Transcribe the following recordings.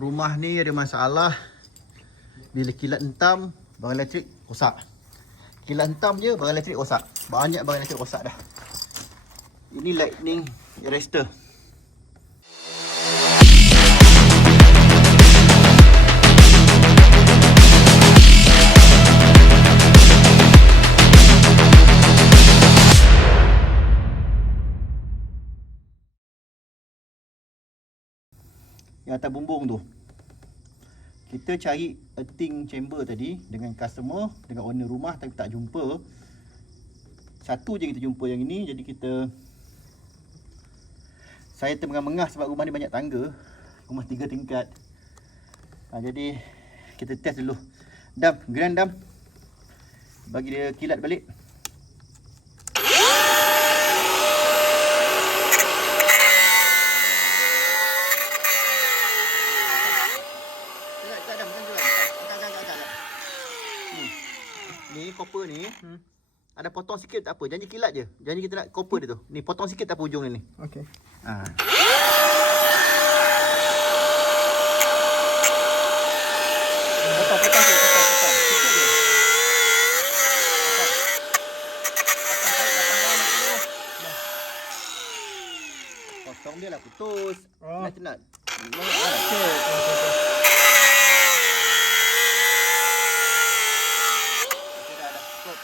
rumah ni ada masalah bila kilat hentam barang elektrik rosak. Kilat hentam je barang elektrik rosak. Banyak barang elektrik rosak dah. Ini lightning arrestor. Yang atas bumbung tu. Kita cari earthing chamber tadi dengan customer, dengan owner rumah tapi tak jumpa. Satu je kita jumpa yang ini jadi kita saya termengah-mengah sebab rumah ni banyak tangga. Rumah tiga tingkat. Ha, jadi kita test dulu. Dam, grand dam. Bagi dia kilat balik. Tak, tak, Dam, bukan jual. Tak, tak, tak, tak, tak, tak. Ni. Ni copper ni. Hmm. Ada potong sikit tak apa. Janji kilat je. Janji kita nak copper dia tu. Ni potong sikit tak apa ujung ni. Okey. Ha. Potong, potong je, potong, potong. Sikit je. Potong. Potong, potong, potong bawah macam tu. Dah. Potong dia lah putus. Oh. Nak nak. Memang ah, cek. Okey dah dah cukup.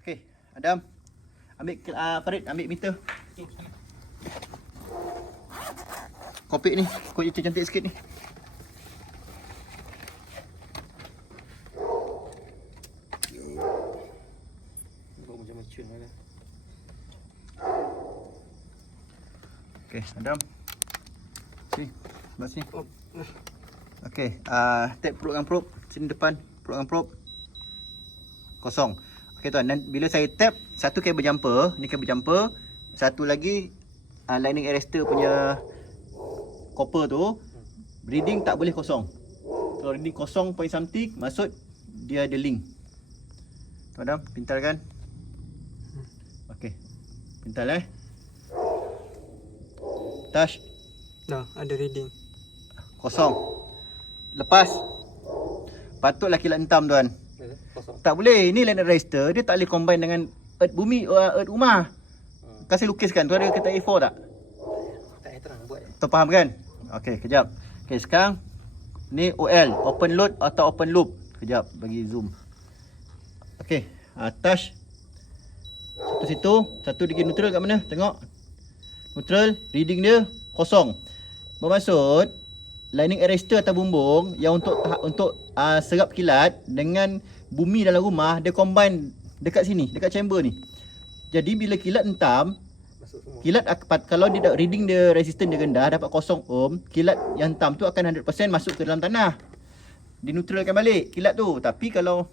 Okey. Okey, Adam. Ambil uh, Farid, ambil meter. Kopik ni, kau je cantik sikit ni. Lah. Okey, Adam. Sini, sebelah sini. Oh. Okey, uh, tap perut dengan probe. Sini depan, perut dengan probe. Kosong. Okey tuan, dan bila saya tap, satu kabel jumper, ni kabel jumper. Satu lagi, uh, lightning arrestor punya copper tu. Reading tak boleh kosong. Kalau reading kosong point something, maksud dia ada link. Tuan Adam, pintalkan. Okey, pintal eh. Touch. Dah, ada reading. Kosong. Lepas. Patutlah kilat hentam tuan. Kosong. Tak boleh. Ini land arrestor. Dia tak boleh combine dengan earth bumi, uh, earth rumah. Kasih lukiskan. Tu ada kereta A4 tak? Tak terang buat. Tu faham kan? Okey, kejap. Okey, sekarang ni OL, open load atau open loop. Kejap, bagi zoom. Okey, uh, touch. Satu situ, satu pergi neutral kat mana? Tengok. Neutral, reading dia kosong. Bermaksud lining arrestor atau bumbung yang untuk untuk uh, serap kilat dengan bumi dalam rumah dia combine dekat sini, dekat chamber ni. Jadi bila kilat semua. Kilat ak- kalau dia reading dia resistance dia rendah dapat 0 ohm, kilat yang hitam tu akan 100% masuk ke dalam tanah. Dineutralkan balik kilat tu. Tapi kalau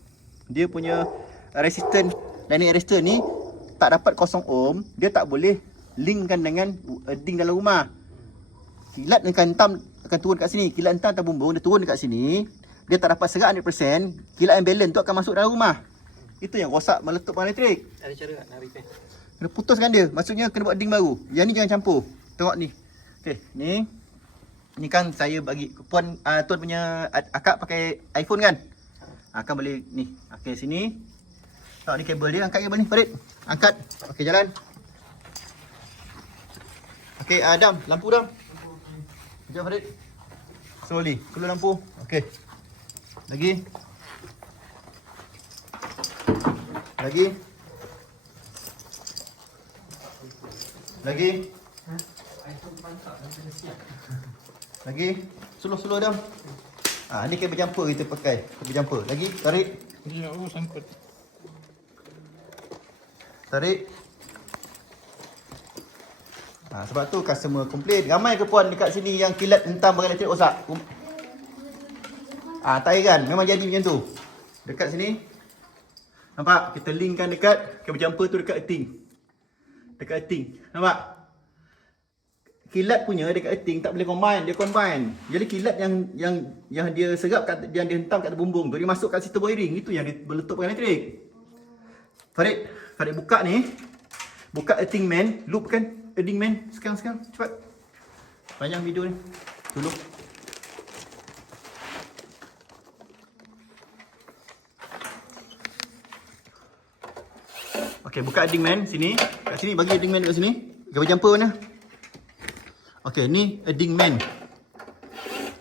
dia punya resistance lining arrestor ni tak dapat 0 ohm, dia tak boleh linkkan dengan earthing dalam rumah. Kilat akan hitam akan turun kat sini. Kilat hitam atau bumbung dia turun dekat sini. Dia tak dapat serap 100%, kilat yang balance tu akan masuk dalam rumah. Itu yang rosak meletup barang elektrik. Ada cara tak nak repair? Kena putuskan dia. Maksudnya kena buat ding baru. Yang ni jangan campur. Tengok ni. Okey, ni. Ni kan saya bagi puan uh, tuan punya akak pakai iPhone kan? Akan boleh ni. Okey sini. Tengok ni kabel dia. Angkat kabel ni Farid. Angkat. Okey jalan. Okey Adam, lampu Adam. Sekejap Farid. Slowly. Keluar lampu. Okey. Lagi. Lagi. Lagi. Lagi. Slow-slow dah. Ah ni kabel jumper kita pakai. Kabel jumper. Lagi tarik. Dia oh sangkut. Tarik. Ha, sebab tu customer complain. Ramai ke puan dekat sini yang kilat hentam barang elektrik rosak? Ah, tak payah kan? Memang jadi macam tu. Dekat sini. Nampak? Kita linkkan dekat kabel jumper tu dekat earthing. Dekat earthing. Nampak? Kilat punya dekat earthing tak boleh combine, dia combine. Jadi kilat yang yang yang dia serap kat yang dia hentam kat bumbung tu dia masuk kat sistem wiring. Itu yang dia meletupkan elektrik. Farid, Farid buka ni. Buka earthing man, loop kan earthing man sekarang sekarang cepat. Panjang video ni. Dulu. Okey, buka adding man sini. Kat sini bagi adding man kat sini. Gambar jumper mana? Okey, ni adding man.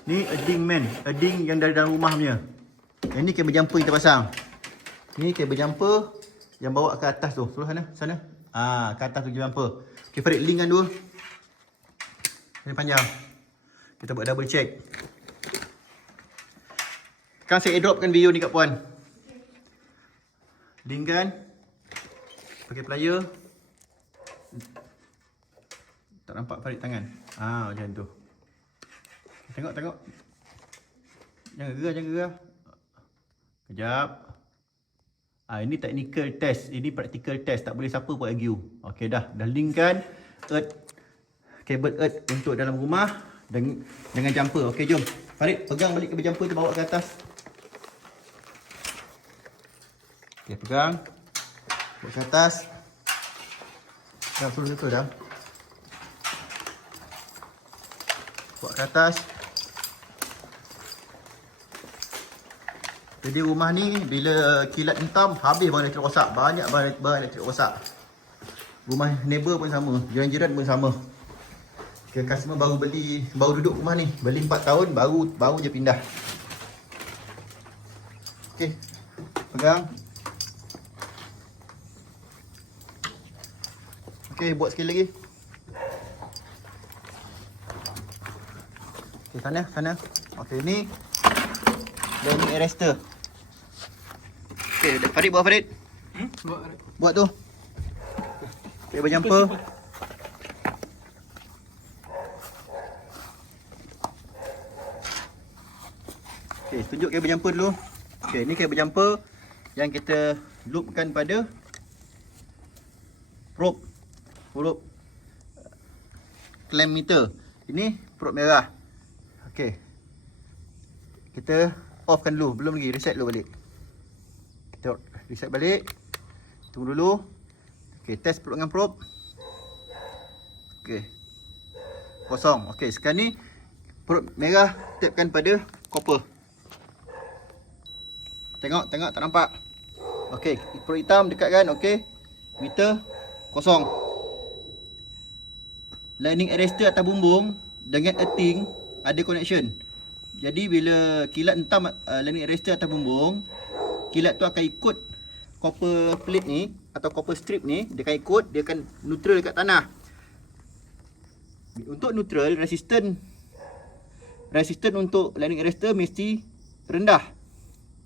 Ni adding man. Adding yang dari dalam rumah punya. Yang ni kabel jumper kita pasang. Ni kabel jumper yang bawa ke atas tu. Sebelah sana. Sana. Ah, ke atas tu kabel jumper. Okey, Farid link kan dua. Ini panjang. Kita buat double check. Kan saya airdropkan video ni kat puan. Link kan. Pakai plier. Tak nampak Farid tangan. Ah, macam tu. Tengok, tengok. Jangan gerah, jangan gerah. Kejap. Ah, ini technical test. Ini practical test. Tak boleh siapa buat argue. Okey dah. Dah linkkan earth kabel earth untuk dalam rumah dengan dengan jumper. Okey, jom. Farid, pegang balik kabel jumper tu bawa ke atas. Okey, pegang. Bawa ke atas. Dah suruh tu dah. Bawa ke atas. Jadi rumah ni bila kilat hentam habis barang elektrik rosak. Banyak barang, barang elektrik rosak. Rumah neighbor pun sama, jiran-jiran pun sama. Okay, customer baru beli, baru duduk rumah ni. Beli 4 tahun, baru baru je pindah. Okey. Pegang. Okey, buat sekali lagi. Okey, sana, sana. Okey, ni learning arrestor. Okey, Farid buat Farid. Hmm? Buat Buat tu. Okey, berjumpa. Okey, tunjuk kabel jumper dulu. Okey, ni kabel jumper yang kita loopkan pada probe probe clamp meter. Ini probe merah. Okey. Kita offkan dulu, belum lagi reset dulu balik. Kita reset balik. Tunggu dulu. Okey, test probe dengan probe. Okey. Kosong. Okey, sekarang ni probe merah tapkan pada copper. Tengok, tengok tak nampak. Okey, probe hitam dekat kan? Okey. Meter kosong. Lightning arrestor atas bumbung dengan earthing ada connection. Jadi bila kilat hentam uh, lightning arrestor atas bumbung, kilat tu akan ikut copper plate ni atau copper strip ni, dia akan ikut, dia akan neutral dekat tanah. Untuk neutral, resistant resistant untuk lightning arrestor mesti rendah.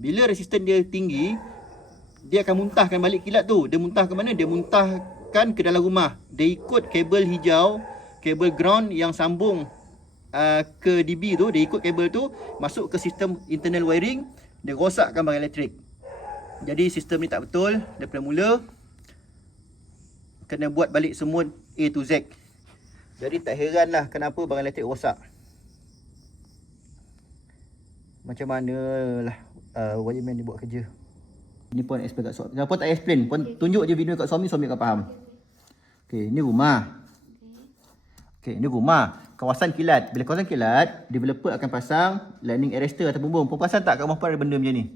Bila resistant dia tinggi, dia akan muntahkan balik kilat tu. Dia muntah ke mana? Dia muntahkan ke dalam rumah. Dia ikut kabel hijau, kabel ground yang sambung uh, ke DB tu, dia ikut kabel tu masuk ke sistem internal wiring, dia rosakkan barang elektrik. Jadi sistem ni tak betul daripada mula. Kena buat balik semua A to Z. Jadi tak heranlah kenapa barang elektrik rosak. Macam manalah uh, wireman dia buat kerja. Ni pun explain kat suami. Kenapa tak explain? Pun tunjuk je video kat suami, suami akan faham. Okey, ni rumah. Okey, ni rumah. Kawasan kilat. Bila kawasan kilat, developer akan pasang lightning arrestor atau bumbung. Pun perasan tak kat rumah pun ada benda macam ni?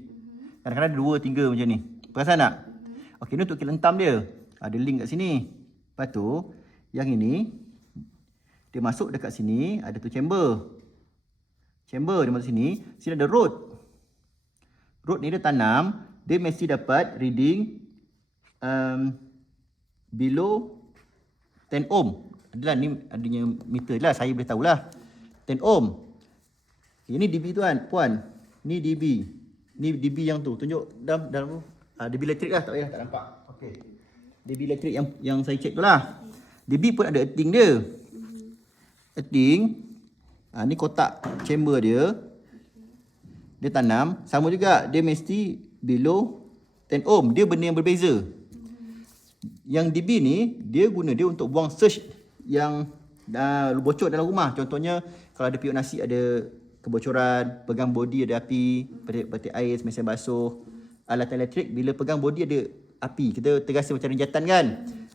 Kadang-kadang ada dua, tiga macam ni. Perasan tak? Okey, ni untuk kilat hentam dia. Ada link kat sini. Lepas tu, yang ini, dia masuk dekat sini, ada tu chamber. Chamber dia masuk sini. Sini ada road. Road ni dia tanam, dia mesti dapat reading um, below 10 ohm. Adalah ni adanya meter lah, saya boleh tahulah. 10 ohm. Okay, ini DB tuan, puan. Ni DB. Ni DB yang tu. Tunjuk dalam dalam tu. Ah, DB elektrik lah, tak payah tak nampak. Okey. DB elektrik yang yang saya check tu lah. DB pun ada earthing dia. Earthing. Ah, ni kotak chamber dia. Dia tanam. Sama juga, dia mesti below 10 ohm. Dia benda yang berbeza. Yang DB ni, dia guna dia untuk buang surge yang dah bocor dalam rumah. Contohnya, kalau ada piuk nasi ada kebocoran, pegang body ada api, petik, petik air, mesin basuh, alat elektrik, bila pegang body ada api. Kita terasa macam renjatan kan?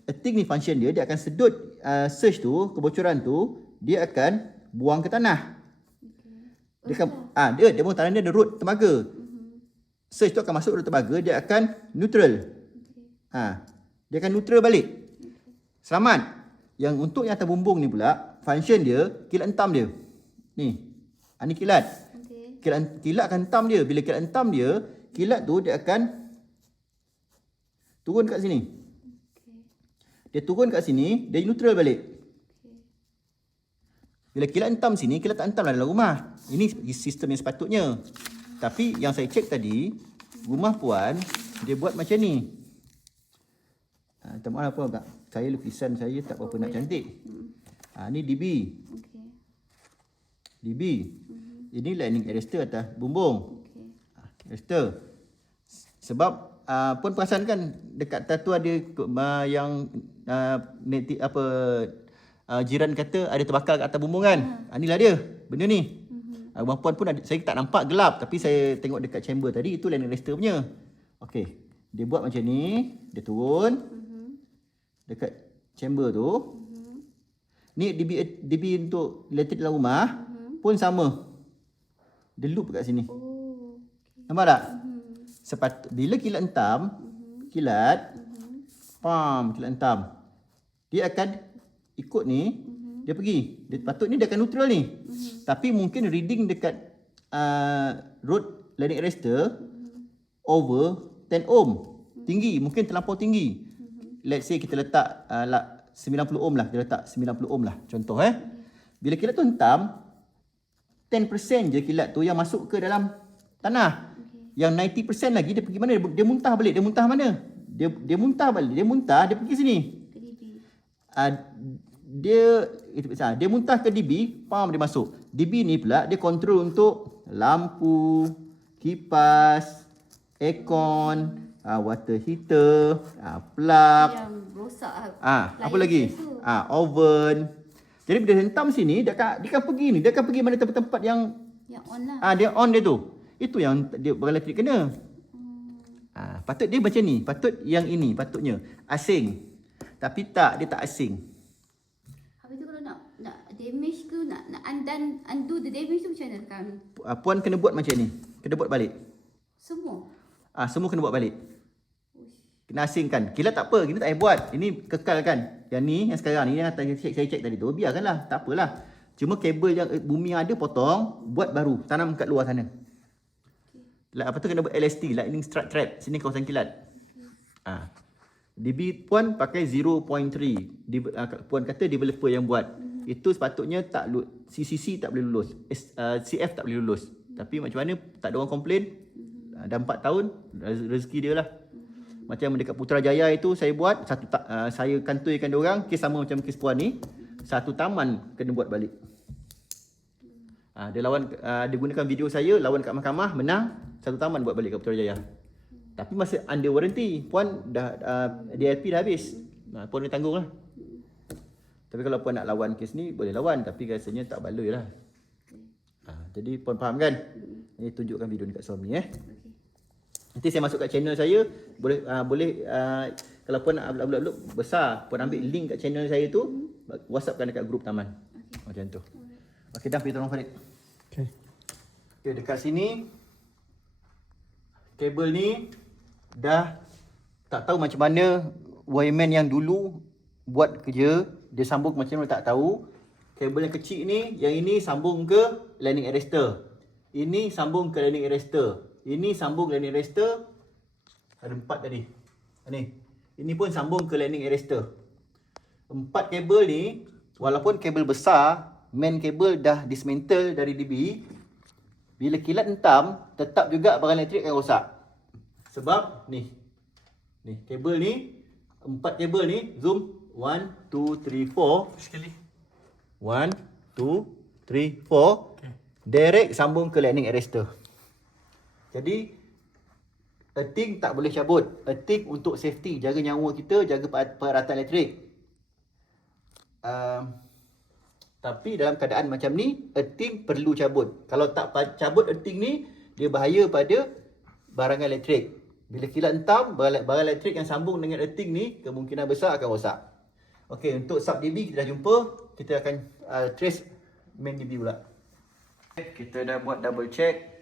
Earthing ni function dia, dia akan sedut uh, surge tu, kebocoran tu, dia akan buang ke tanah. Dia akan ah dia dia buang tanah dia ada root tembaga. Surge tu akan masuk root tembaga dia akan neutral. Ha, dia akan neutral balik. Selamat. Yang untuk yang atas bumbung ni pula, function dia kilat hentam dia. Ni. Ha, ni kilat. Okey. Kilat kilat akan hentam dia. Bila kilat hentam dia, kilat tu dia akan turun kat sini. Okey. Dia turun kat sini, dia neutral balik. Bila kilat hentam sini, kilat tak hentam lah dalam rumah. Ini sistem yang sepatutnya. Tapi yang saya cek tadi, rumah puan, dia buat macam ni. Ha, minta maaf apa agak. Saya lukisan saya tak berapa nak cantik. Ha, ni DB. Okey. DB. Ini lightning arrestor atas bumbung. Okey. Ha, arrestor. Sebab uh, pun perasan kan dekat atas tu ada uh, yang uh, neti, apa uh, jiran kata ada terbakar kat atas bumbung kan. Ha. inilah dia. Benda ni. Uh, rumah puan pun ada, saya tak nampak gelap tapi saya tengok dekat chamber tadi itu lightning arrestor punya. Okey. Dia buat macam ni, dia turun Mhm. Dekat chamber tu. Mhm. Ni DB DB untuk elektrik dalam rumah Mhm. pun sama. Dia loop kat sini. Oh. Nampak tak? Mhm. Sepat bila kilat hentam, Mhm. kilat, Mhm. pam, kilat hentam. Dia akan ikut ni, Mhm. dia pergi. Dia patut ni dia akan neutral ni. Mhm. Tapi mungkin reading dekat uh, road lightning arrestor Mhm. over 10 ohm. Tinggi, mungkin terlampau tinggi. Let's say kita letak uh, lah 90 ohm lah, kita letak 90 ohm lah contoh eh. Bila kilat tu hentam, 10% je kilat tu yang masuk ke dalam tanah. Yang 90% lagi dia pergi mana? Dia, dia muntah balik. Dia muntah mana? Dia dia muntah balik. Dia muntah, dia pergi sini. KDB. Uh, dia itu. Dia muntah ke DB, pam dia masuk. DB ni pula dia kontrol untuk lampu, kipas, aircon, uh, water heater, uh, plug, Yang rosak ah apa lagi? Ah oven. Jadi bila hentam sini dia akan dia akan pergi ni, dia akan pergi mana tempat-tempat yang Yang on lah. ah dia on dia tu. Itu yang dia barang elektrik kena. Hmm. Ah patut dia macam ni, patut yang ini patutnya asing. Tapi tak, dia tak asing. Habis tu kalau nak nak damage ke nak nak undone undo the damage tu macam mana kami? Ah, puan kena buat macam ni. Kena buat balik. Semua. Ah semua kena buat balik. Kena asingkan. Kilat tak apa, kita tak payah buat. Ini kekal kan. Yang ni, yang sekarang ni, yang tadi cek, saya cek tadi tu, biarkanlah. Tak apalah. Cuma kabel yang eh, bumi yang ada potong, buat baru. Tanam kat luar sana. Like, apa tu kena buat LST, lightning strike trap. Sini kawasan kilat. Ah. DB puan pakai 0.3. Di, uh, puan kata developer yang buat. Itu sepatutnya tak lu, CCC tak boleh lulus. S, uh, CF tak boleh lulus. Tapi macam mana tak ada orang komplain. Uh, dah 4 tahun rez- rezeki dia lah. Macam dekat Putrajaya itu saya buat satu uh, saya kantorkan dia orang kes sama macam kes puan ni. Satu taman kena buat balik. Ah, dia lawan uh, dia gunakan video saya lawan kat mahkamah menang satu taman buat balik kat Putrajaya. Tapi masih under warranty. Puan dah uh, DLP dah habis. Nah, puan dia tanggung lah. Tapi kalau puan nak lawan kes ni boleh lawan tapi rasanya tak baloi lah. Ah, jadi puan faham kan? Ini tunjukkan video ni kat suami eh. Okey. Nanti saya masuk kat channel saya boleh uh, boleh uh, kalau puan nak upload-upload besar puan ambil link kat channel saya tu WhatsAppkan dekat grup taman. Macam tu. Okey dah pergi tolong Farid. Okay. Okay, dekat sini kabel ni dah tak tahu macam mana wireman yang dulu buat kerja dia sambung macam mana tak tahu kabel yang kecil ni yang ini sambung ke landing arrestor ini sambung ke landing arrestor ini sambung landing arrestor ada empat tadi. Ni. Ini pun sambung ke landing arrestor empat kabel ni walaupun kabel besar main kabel dah dismantle dari DB bila kilat hentam tetap juga barang elektrik akan rosak. Sebab ni. Ni kabel ni empat kabel ni zoom. 1 2 3 4 Sekali. 1 2 3 4 Okay. direct sambung ke lightning arrestor jadi earthing tak boleh cabut earthing untuk safety jaga nyawa kita jaga per- peralatan elektrik um, tapi dalam keadaan macam ni earthing perlu cabut kalau tak cabut earthing ni dia bahaya pada barangan elektrik bila kilat hentam barang, elektrik yang sambung dengan earthing ni kemungkinan besar akan rosak Okey, untuk sub DB kita dah jumpa. Kita akan uh, trace main DB pula. Kita dah buat double check.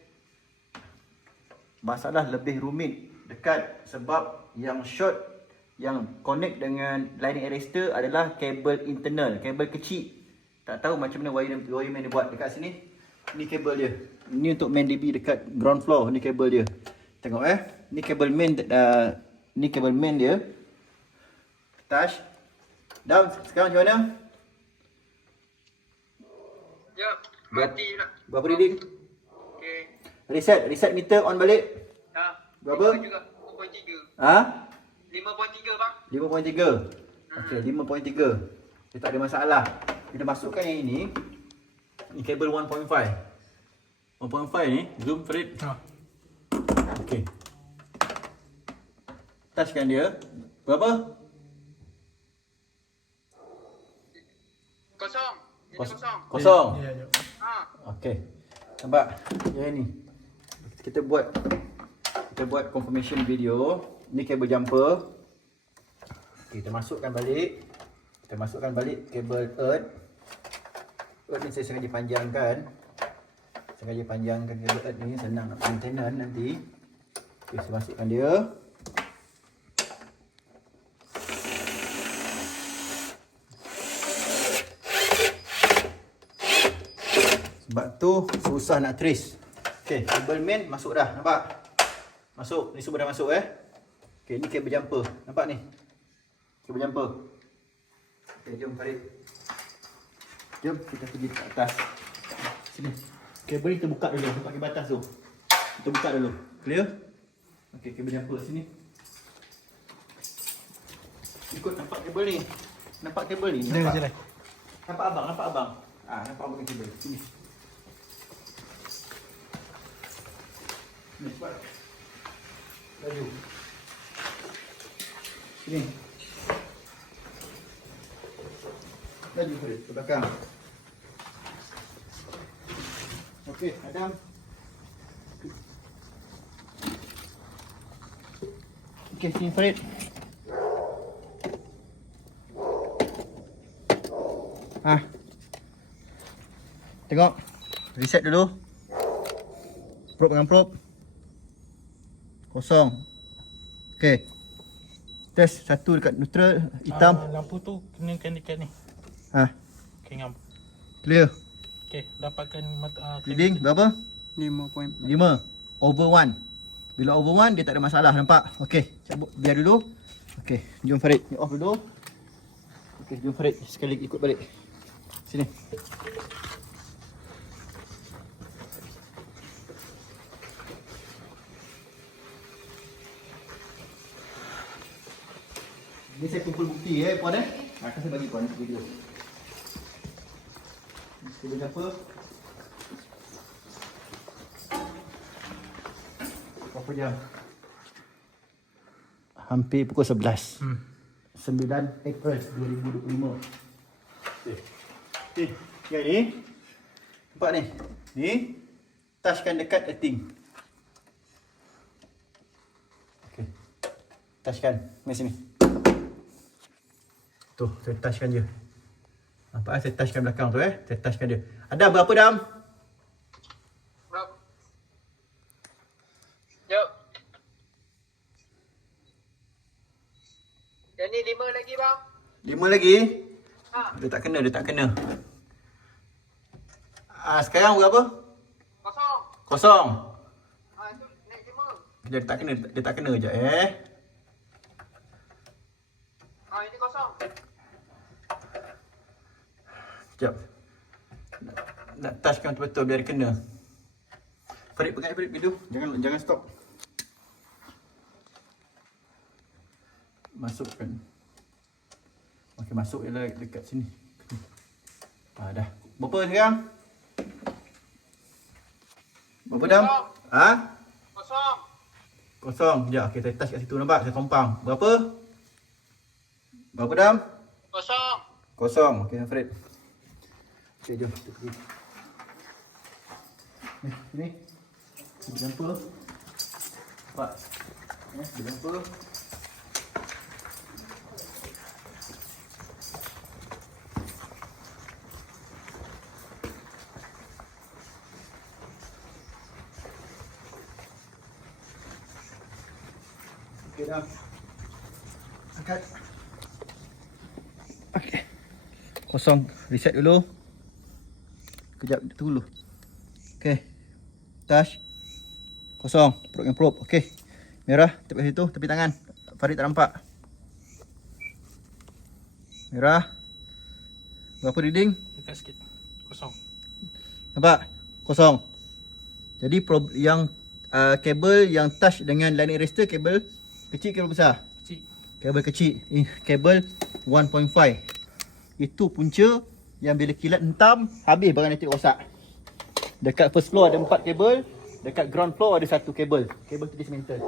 Masalah lebih rumit dekat sebab yang short yang connect dengan lining arrestor adalah kabel internal, kabel kecil. Tak tahu macam mana wireman wireman dia buat dekat sini. Ni kabel dia. Ni untuk main DB dekat ground floor, ni kabel dia. Tengok eh. Ni kabel main uh, ni kabel main dia. Touch. Down. Sekarang macam mana? Ya, mati nak. Berapa reading? Reset, reset meter on balik. Ha. Berapa? Lima juga. 5.3. Ha? 5.3 bang. 5.3. Okey, 5.3. Dia tak ada masalah. Kita masukkan yang ini. Ni kabel 1.5. 1.5 ni, zoom Farid. Ha. Okey. Touchkan dia. Berapa? Kosong. Ini Kos- kosong. Kosong. Ya, ya. Ha. Okey. Nampak? Yang ni. Kita buat kita buat confirmation video. Ni kabel jumper. Okay, kita masukkan balik. Kita masukkan balik kabel earth. Earth ni saya sengaja panjangkan. Sengaja panjangkan kabel earth ni senang nak maintenance nanti. Okay, saya masukkan dia. Sebab tu susah nak trace. Okey, kabel main masuk dah. Nampak? Masuk. Ni semua dah masuk eh. Okey, ni kabel jumper. Nampak ni? Kabel jumper. Okey, jom Farid. Jom kita pergi ke atas. Sini. Kabel ni kita buka dulu. Nampak kabel atas tu. Kita buka dulu. Clear? Okey, kabel jumper sini. Ikut nampak kabel ni. Nampak kabel ni? Nampak? jalan. Nampak abang, nampak abang. Ah, nampak abang kabel. Sini. Laju. Sini. Laju Farid, ke belakang. Okey, Adam. Okey, sini Farid. Ah. Tengok. Reset dulu. Probe dengan probe. Kosong. Okey. Test satu dekat neutral hitam. Ah, lampu tu kenakan dekat ni. Ha, Okey, ngam. clear. Okey, dapatkan mata uh, Reading berapa? 5.4. 5 over 1. Bila over 1 dia tak ada masalah nampak. Okey, cabut biar dulu. Okey, jom Farid. Ni off dulu. Okey, jom Farid sekali ikut balik. Sini. Ni saya kumpul bukti eh puan eh. Ha, saya bagi puan video. Sekali apa? Berapa jam? Hampir pukul 11. Hmm. 9 April 2025. Okey. Okey, yang ni. Nampak ni? Ni touchkan dekat earthing. Okey. Touchkan. Mari sini. Tu, saya touchkan dia. Nampak eh? Saya touchkan belakang tu eh. Saya touchkan dia. Ada berapa dam? Berapa? Jom. Yang ni 5 lagi bang. Lima lagi. Ha. Dia tak kena, dia tak kena. Ah, sekarang berapa? Kosong. Kosong. Ha, itu naik 5. Dia tak kena, dia tak kena je eh. Ha, ini kosong. Sekejap. Nak, nak touchkan betul-betul biar dia kena. Farid pegang Farid video. Jangan jangan stop. Masukkan. Okey, masuk je lah dekat sini. Ah, dah. Berapa sekarang? Berapa dam? Ha? Kosong. Kosong. Sekejap, okay, saya touch kat situ nampak? Saya kompang. Berapa? Berapa dam? Kosong. Kosong. Okey, Farid. Okay, jom eh, kita pergi. Ni, sini. Kita jumpa. Nampak? Ni, eh, kita jumpa. Okay, dah. Angkat. Okay. Kosong. Reset dulu. Kejap dulu. Okey. Touch. Kosong. Probe yang probe. Okey. Merah tepi situ, tepi tangan. Farid tak nampak. Merah. Berapa reading? Dekat sikit. Kosong. Nampak? Kosong. Jadi prob- yang uh, kabel yang touch dengan lightning arrestor kabel kecil kabel besar. Kecil. Kabel kecil. Ini kabel 1.5. Itu punca yang bila kilat hentam habis barang elektrik rosak. Dekat first floor ada empat kabel, dekat ground floor ada satu kabel. Kabel tu dismantle.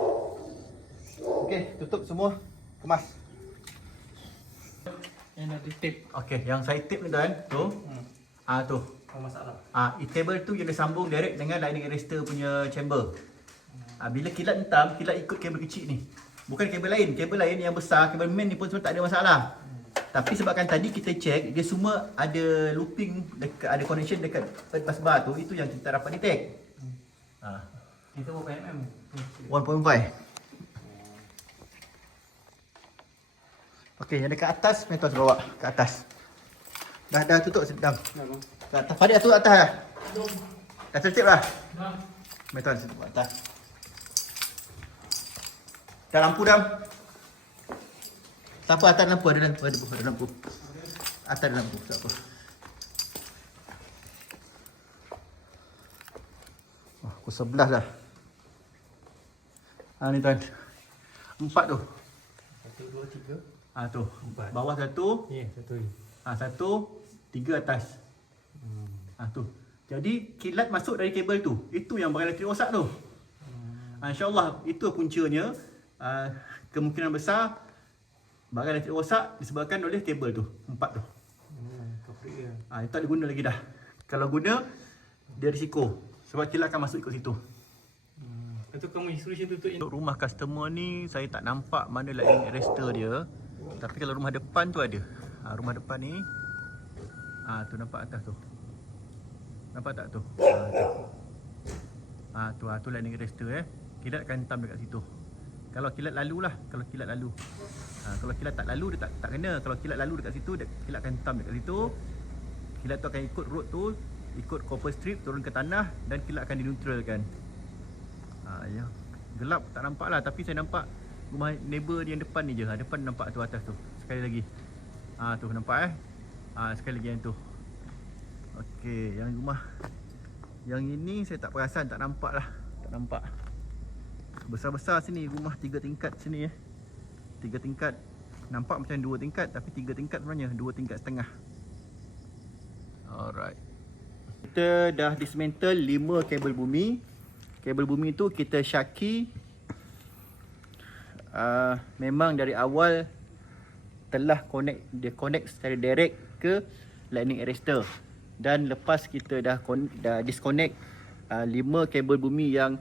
Okey, tutup semua. Kemas. Yang ada tape. Okey, yang saya tip ni tuan, tu. Hmm. Ah tu. Oh masalah. Ah, kabel tu yang disambung direct dengan lightning arrestor punya chamber. Ah, bila kilat hentam, kilat ikut kabel kecil ni. Bukan kabel lain, kabel lain yang besar, kabel main ni pun semua tak ada masalah. Tapi sebabkan tadi kita check, dia semua ada looping dekat ada connection dekat bus bar tu, itu yang kita dapat detect. Ah, Itu berapa mm? 1.5. Okey, yang dekat atas metos bawa ke atas. Dah dah tutup sedang. Kat atas. Farid tu atas dah. Dah tertib lah. Dah. Metal situ atas. Dah lampu dah. Tak apa atas lampu ada lampu ada lampu. Ada lampu. Atas ada lampu tak apa. Oh, pukul 11 dah. Ha ni tuan. Empat tu. Satu, dua, tiga. Ha tu. Empat. Bawah satu, Ya, yeah, satu lagi. ha satu, tiga atas. Hmm. Ha tu. Jadi kilat masuk dari kabel tu. Itu yang barang elektrik rosak tu. Hmm. Ha, InsyaAllah itu puncanya. Uh, kemungkinan besar barang elektrik rosak disebabkan oleh kabel tu. Empat tu. Hmm, dia. Ha, itu tak diguna lagi dah. Kalau guna, dia risiko. Sebab kilat akan masuk ikut situ. Hmm. Lepas tu kamu solution tutup ini. Untuk rumah customer ni, saya tak nampak mana lightning arrestor dia. Tapi kalau rumah depan tu ada. Ha, rumah depan ni. Ha, tu nampak atas tu. Nampak tak tu? Ha, tu. Ha, tu, ha, tu lightning arrestor eh. Kilat akan hentam dekat situ. Kalau kilat lalu lah. Kalau kilat lalu. Ha, kalau kilat tak lalu, dia tak tak kena. Kalau kilat lalu dekat situ, dia, kilat akan hentam dekat situ. Kilat tu akan ikut road tu. Ikut copper strip, turun ke tanah. Dan kilat akan dineutralkan. Ha, ya. Gelap tak nampak lah tapi saya nampak rumah neighbor yang depan ni je. Ha, depan nampak tu atas tu. Sekali lagi. Ha tu nampak eh. Ha sekali lagi yang tu. Okey, yang rumah yang ini saya tak perasan, tak nampak lah. Tak nampak. Besar-besar sini rumah tiga tingkat sini eh. Tiga tingkat. Nampak macam dua tingkat tapi tiga tingkat sebenarnya, dua tingkat setengah. Alright. Kita dah dismantle 5 kabel bumi. Kabel bumi tu kita syaki uh, memang dari awal telah connect dia connect secara direct ke lightning arrestor dan lepas kita dah con, dah disconnect uh, 5 kabel bumi yang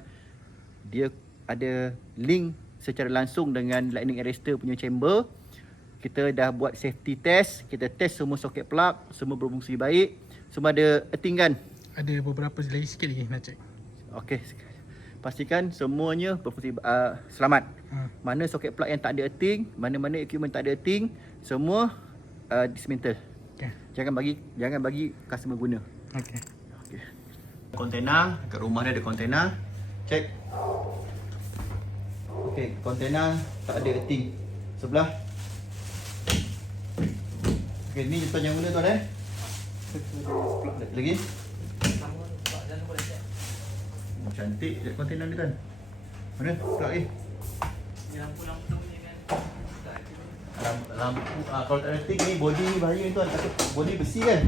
dia ada link secara langsung dengan lightning arrestor punya chamber kita dah buat safety test kita test semua soket plug semua berfungsi baik semua ada earthing kan Ada beberapa lagi sikit lagi nak check. Okey. Pastikan semuanya berfungsi uh, selamat. Ha. Mana soket plug yang tak ada earthing, mana-mana equipment tak ada earthing, semua uh, dismantle. Okay. Jangan bagi jangan bagi customer guna. Okay. Okey. Kontena, kat rumah dia ada kontena. Check. Okey, kontena tak ada earthing. Sebelah. Okey, ni tuan yang guna tuan eh. Lagi. Cantik je kontena ni kan. Mana? Plug ni. Kan. Lampu, lampu ah, kalau tak stick ni body ni bahaya ni tuan. Body besi kan?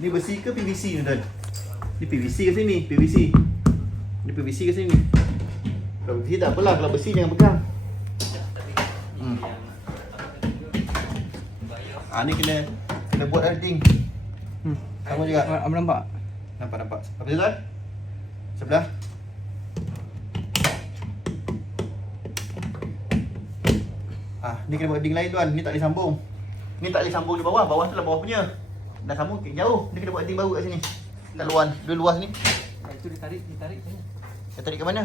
Ni besi ke PVC ni tuan? Ni PVC ke sini? PVC. Ni PVC ke sini? Kalau PVC tak apalah, kalau besi jangan pegang. Hmm. Ah ni kena kena buat editing. Hmm. Sama juga. Apa nampak? Nampak nampak. Apa tu tuan? Sebelah. Ah, ni kena buat ding lain tuan. Ni tak boleh sambung. Ni tak boleh sambung di bawah. Bawah tu lah bawah punya. Dah sambung ke jauh. Ni kena buat ding baru kat sini. Kat luar, dia luas ni. Itu ditarik, ditarik. Saya tarik ke mana?